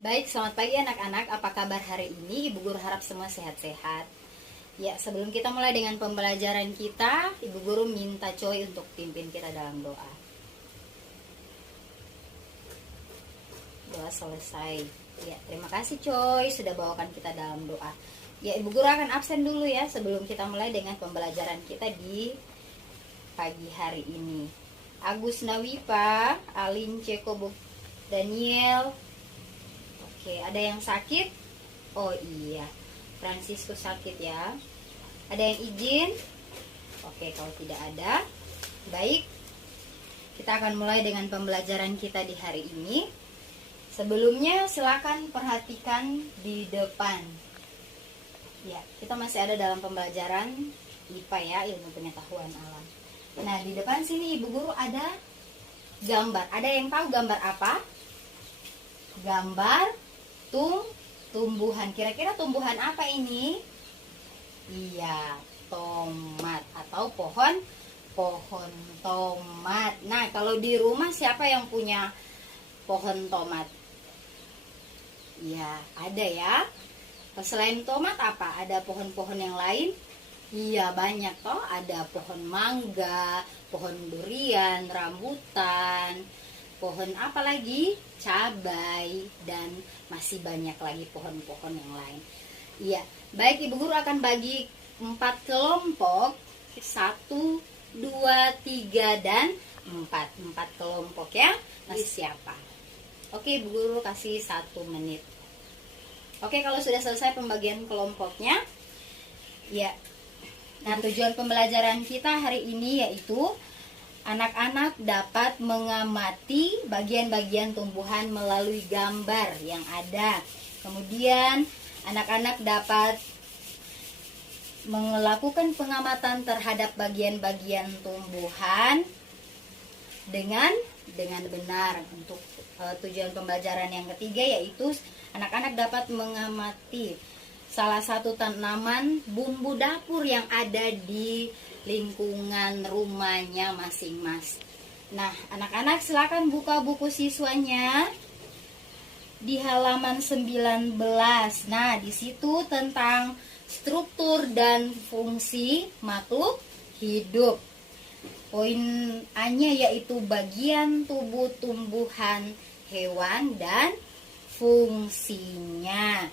Baik, selamat pagi anak-anak. Apa kabar hari ini? Ibu Guru harap semua sehat-sehat. Ya, sebelum kita mulai dengan pembelajaran kita, Ibu Guru minta Coy untuk pimpin kita dalam doa. Doa selesai. Ya, terima kasih Coy sudah bawakan kita dalam doa. Ya, Ibu Guru akan absen dulu ya sebelum kita mulai dengan pembelajaran kita di pagi hari ini. Agus Nawipa, Alin Ceko Daniel. Oke, ada yang sakit? Oh iya, Franciscus sakit ya. Ada yang izin? Oke, kalau tidak ada, baik. Kita akan mulai dengan pembelajaran kita di hari ini. Sebelumnya silakan perhatikan di depan. Ya, kita masih ada dalam pembelajaran IPA ya, ilmu pengetahuan alam. Nah, di depan sini Ibu Guru ada gambar. Ada yang tahu gambar apa? Gambar tumbuhan. Kira-kira tumbuhan apa ini? Iya, tomat atau pohon tomat. Nah, kalau di rumah siapa yang punya pohon tomat? Iya, ada ya. Selain tomat apa? Ada pohon-pohon yang lain? Iya, banyak toh. Ada pohon mangga, pohon durian, rambutan, pohon apa lagi? Cabai, dan masih banyak lagi pohon-pohon yang lain. Iya, baik, Ibu Guru akan bagi 4 kelompok, 1, 2, 3, dan 4 kelompok ya. Nanti siapa? Oke, Ibu Guru kasih 1 menit. Oke, kalau sudah selesai pembagian kelompoknya, ya. Nah, tujuan pembelajaran kita hari ini yaitu anak-anak dapat mengamati bagian-bagian tumbuhan melalui gambar yang ada. Kemudian anak-anak dapat melakukan pengamatan terhadap bagian-bagian tumbuhan dengan benar. Untuk tujuan pembelajaran yang ketiga yaitu anak-anak dapat mengamati salah satu tanaman bumbu dapur yang ada di lingkungan rumahnya masing-masing. Nah, anak-anak silakan buka buku siswanya di halaman 19. Nah, di situ tentang struktur dan fungsi makhluk hidup. Poin A-nya yaitu bagian tubuh tumbuhan, hewan, dan fungsinya.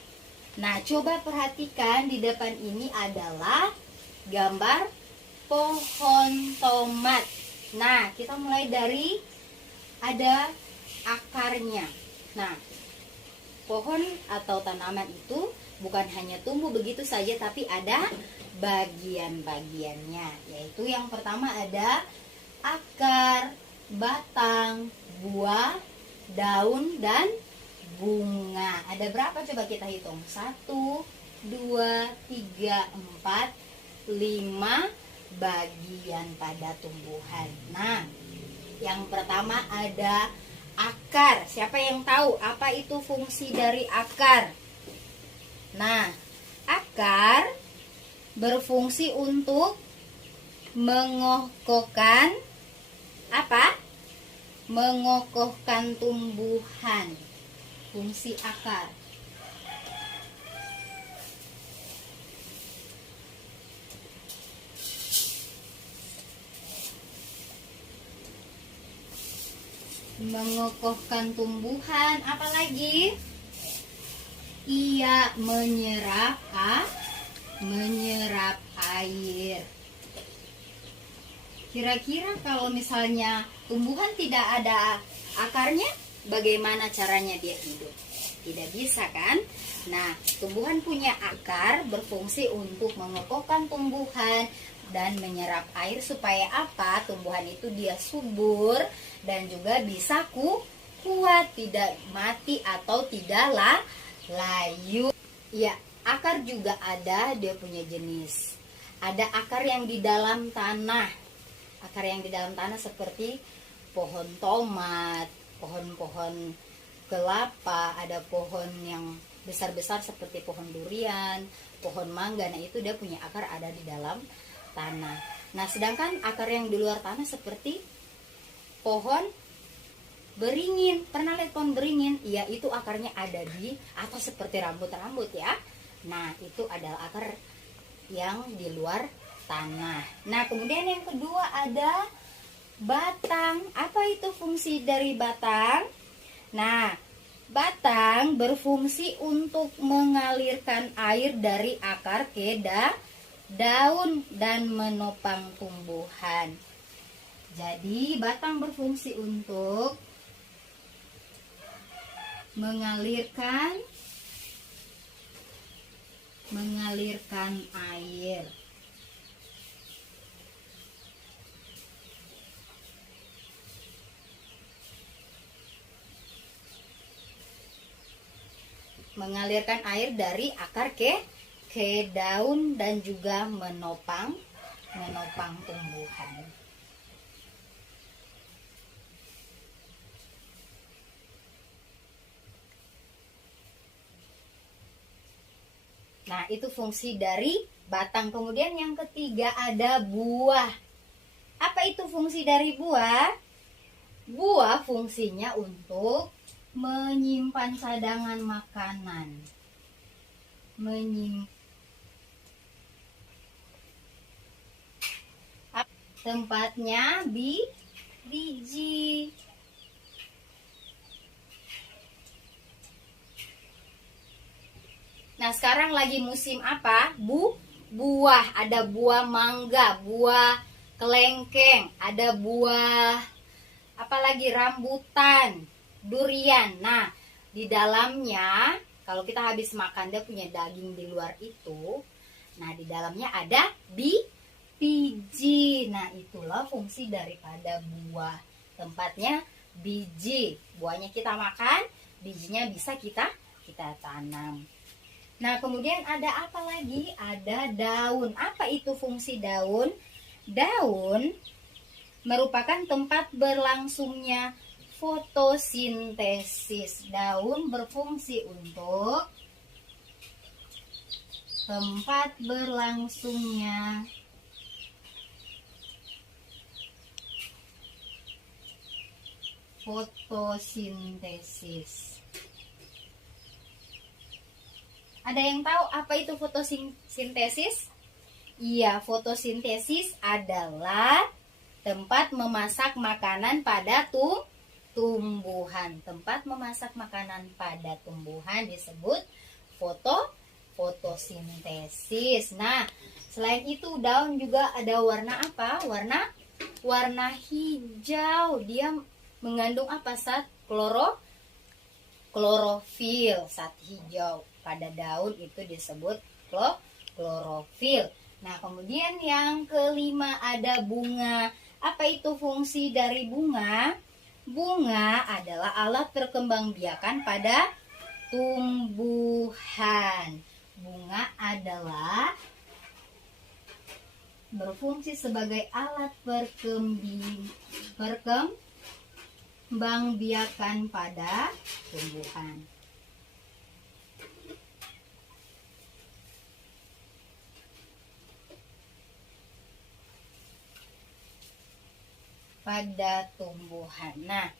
Nah, coba perhatikan di depan ini adalah gambar pohon tomat. Nah, kita mulai dari ada akarnya. Nah, pohon atau tanaman itu bukan hanya tumbuh begitu saja, tapi ada bagian-bagiannya. Yaitu yang pertama ada akar, batang, buah, daun, dan bunga. Ada berapa? Coba kita hitung. 1, 2, 3, 4, 5 bagian pada tumbuhan. Nah, yang pertama ada akar. Siapa yang tahu apa itu fungsi dari akar? Nah, akar berfungsi untuk mengokohkan apa? Mengokohkan tumbuhan. Fungsi akar. Mengokohkan tumbuhan, apalagi? Ia menyerap air. Kira-kira kalau misalnya tumbuhan tidak ada akarnya, bagaimana caranya dia hidup? Tidak bisa kan? Nah, tumbuhan punya akar berfungsi untuk mengokohkan tumbuhan dan menyerap air supaya apa? Tumbuhan itu dia subur dan juga bisa kuat, tidak mati atau tidak layu. Ya, akar juga ada, dia punya jenis. Ada akar yang di dalam tanah. Akar yang di dalam tanah seperti pohon tomat, pohon-pohon kelapa, ada pohon yang besar-besar seperti pohon durian, pohon mangga. Nah, itu dia punya akar ada di dalam tanah. Nah, sedangkan akar yang di luar tanah seperti pohon beringin. Pernah lihat pohon beringin? Iya, itu akarnya ada di atas seperti rambut-rambut ya. Nah, itu adalah akar yang di luar tanah. Nah, kemudian yang kedua ada batang. Apa itu fungsi dari batang? Nah, batang berfungsi untuk mengalirkan air dari akar ke daun dan menopang tumbuhan. Jadi, batang berfungsi untuk mengalirkan air. Mengalirkan air dari akar ke daun dan juga menopang tumbuhan. Nah, itu fungsi dari batang. Kemudian yang ketiga ada buah. Apa itu fungsi dari buah? Buah fungsinya untuk menyimpan cadangan makanan. Tempatnya biji. Nah, sekarang lagi musim apa? Buah. Ada buah mangga, buah kelengkeng, ada buah apalagi rambutan, durian. Nah, di dalamnya kalau kita habis makan dia punya daging di luar itu. Nah, di dalamnya ada biji. Nah, itulah fungsi daripada buah. Tempatnya biji. Buahnya kita makan, bijinya bisa kita tanam. Nah, kemudian ada apa lagi? Ada daun. Apa itu fungsi daun? Daun merupakan tempat berlangsungnya fotosintesis. Daun berfungsi untuk tempat berlangsungnya fotosintesis. Ada yang tahu apa itu fotosintesis? Iya, fotosintesis adalah tempat memasak makanan pada tumbuhan. Tempat memasak makanan pada tumbuhan disebut fotosintesis. Nah, selain itu daun juga ada warna apa? Warna hijau. Dia mengandung apa? Klorofil. Zat hijau pada daun itu disebut klorofil. Nah, kemudian yang kelima ada bunga. Apa itu fungsi dari bunga? Bunga adalah alat perkembangbiakan pada tumbuhan. Bunga adalah berfungsi sebagai alat perkembangbiakan pada tumbuhan. Nah,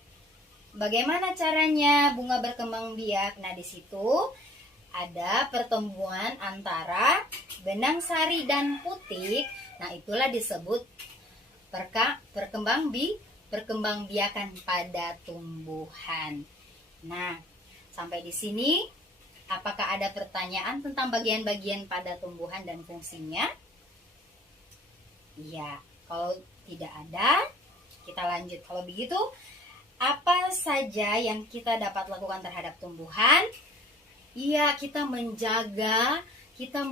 bagaimana caranya bunga berkembang biak? Nah, di situ ada pertemuan antara benang sari dan putik. Nah, itulah disebut perkembangbiakan pada tumbuhan. Nah, sampai di sini apakah ada pertanyaan tentang bagian-bagian pada tumbuhan dan fungsinya? Iya, kalau tidak ada, kita lanjut. Kalau begitu, apa saja yang kita dapat lakukan terhadap tumbuhan? Iya, kita menjaga, kita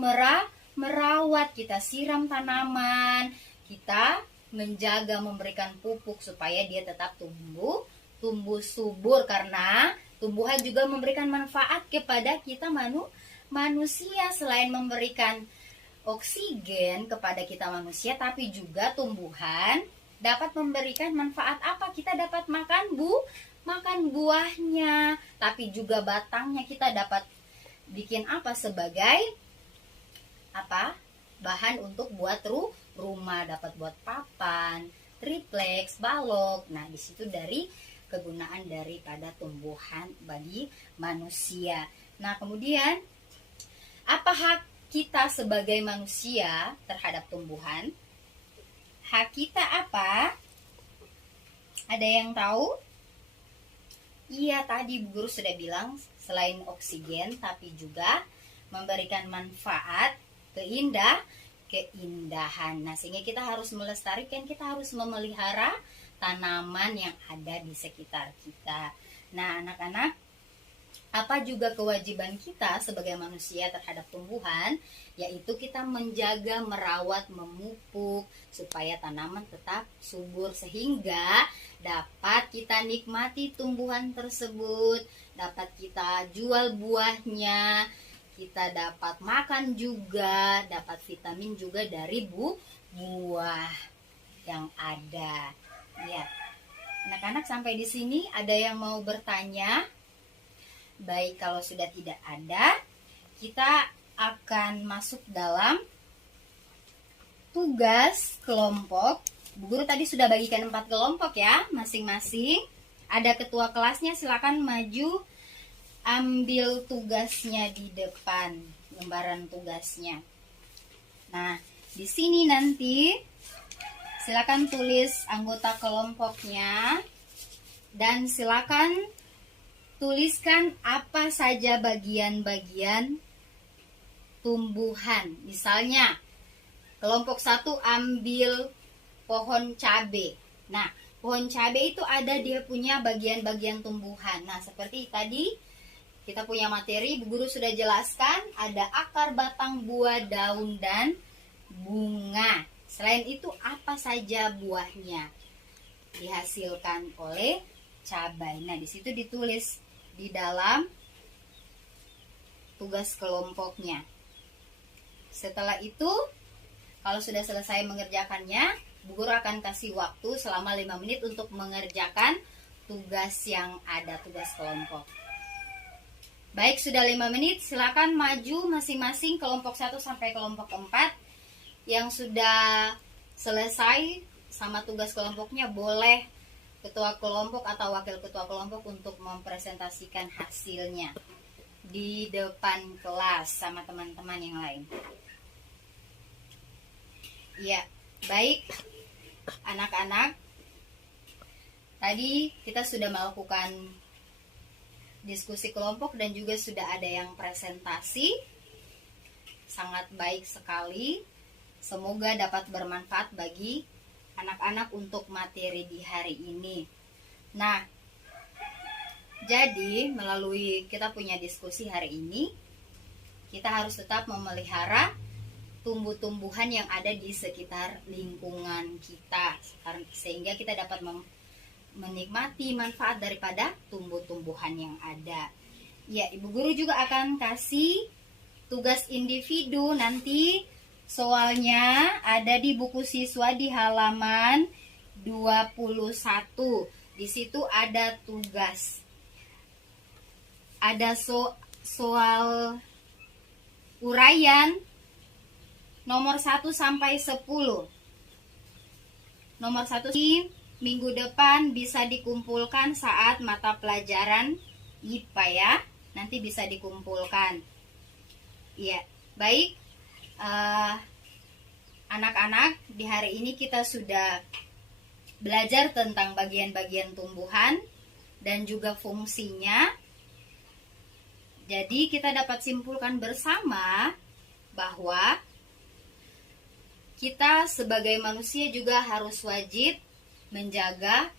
merawat, kita siram tanaman, kita menjaga, memberikan pupuk supaya dia tetap tumbuh subur, karena tumbuhan juga memberikan manfaat kepada kita manusia. Selain memberikan oksigen kepada kita manusia, tapi juga tumbuhan dapat memberikan manfaat apa? Kita dapat makan buahnya, tapi juga batangnya kita dapat bikin apa sebagai apa? Bahan untuk buat rumah, dapat buat papan, triplex, balok. Nah, di situ dari kegunaan daripada tumbuhan bagi manusia. Nah, kemudian apa hak kita sebagai manusia terhadap tumbuhan? Hak kita apa? Ada yang tahu? Iya, tadi Bu Guru sudah bilang, selain oksigen tapi juga memberikan manfaat, keindahan. Nah, sehingga kita harus melestarikan, kita harus memelihara tanaman yang ada di sekitar kita. Nah, anak-anak, apa juga kewajiban kita sebagai manusia terhadap tumbuhan, yaitu kita menjaga, merawat, memupuk supaya tanaman tetap subur sehingga dapat kita nikmati tumbuhan tersebut, dapat kita jual buahnya, kita dapat makan juga, dapat vitamin juga dari buah yang ada. Ya, anak-anak, sampai di sini ada yang mau bertanya? Baik, kalau sudah tidak ada, kita akan masuk dalam tugas kelompok. Bu Guru tadi sudah bagikan 4 kelompok ya, masing-masing. Ada ketua kelasnya, silakan maju ambil tugasnya di depan, lembaran tugasnya. Nah, di sini nanti silakan tulis anggota kelompoknya dan silakan tuliskan apa saja bagian-bagian tumbuhan. Misalnya, kelompok 1 ambil pohon cabai. Nah, pohon cabai itu ada dia punya bagian-bagian tumbuhan. Nah, seperti tadi kita punya materi, Bu Guru sudah jelaskan, ada akar, batang, buah, daun, dan bunga. Selain itu, apa saja buahnya dihasilkan oleh cabai. Nah, di situ ditulis di dalam tugas kelompoknya. Setelah itu, kalau sudah selesai mengerjakannya, Bu Guru akan kasih waktu selama 5 menit untuk mengerjakan tugas yang ada, tugas kelompok. Baik, sudah 5 menit, silakan maju masing-masing kelompok 1 sampai kelompok 4. Yang sudah selesai sama tugas kelompoknya boleh ketua kelompok atau wakil ketua kelompok untuk mempresentasikan hasilnya di depan kelas sama teman-teman yang lain. Ya, baik anak-anak. Tadi kita sudah melakukan diskusi kelompok dan juga sudah ada yang presentasi. Sangat baik sekali. Semoga dapat bermanfaat bagi anak-anak untuk materi di hari ini. Nah, jadi melalui kita punya diskusi hari ini, kita harus tetap memelihara tumbuh-tumbuhan yang ada di sekitar lingkungan kita, sehingga kita dapat menikmati manfaat daripada tumbuh-tumbuhan yang ada. Ya, Ibu Guru juga akan kasih tugas individu nanti. Soalnya ada di buku siswa di halaman 21. Di situ ada tugas. Ada soal uraian nomor 1 sampai 10. Nomor 1 minggu depan bisa dikumpulkan saat mata pelajaran IPA ya. Nanti bisa dikumpulkan. Iya, baik. Anak-anak, di hari ini kita sudah belajar tentang bagian-bagian tumbuhan dan juga fungsinya. Jadi kita dapat simpulkan bersama bahwa kita sebagai manusia juga harus wajib menjaga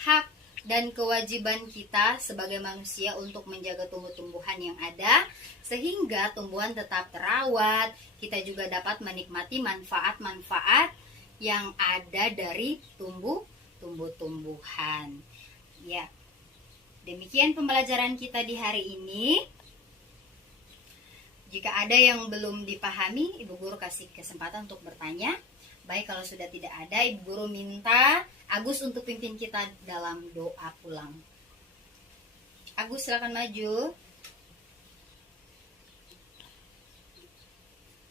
hak dan kewajiban kita sebagai manusia untuk menjaga tumbuh-tumbuhan yang ada, sehingga tumbuhan tetap terawat, kita juga dapat menikmati manfaat-manfaat yang ada dari tumbuh-tumbuhan. Ya, demikian pembelajaran kita di hari ini. Jika ada yang belum dipahami, Ibu Guru kasih kesempatan untuk bertanya. Baik, kalau sudah tidak ada, Ibu Guru minta Agus untuk pimpin kita dalam doa pulang. Agus, silakan maju.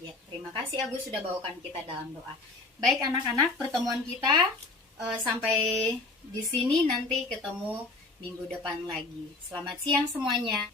Ya, terima kasih Agus sudah bawakan kita dalam doa. Baik anak-anak, pertemuan kita sampai di sini nanti ketemu minggu depan lagi. Selamat siang semuanya.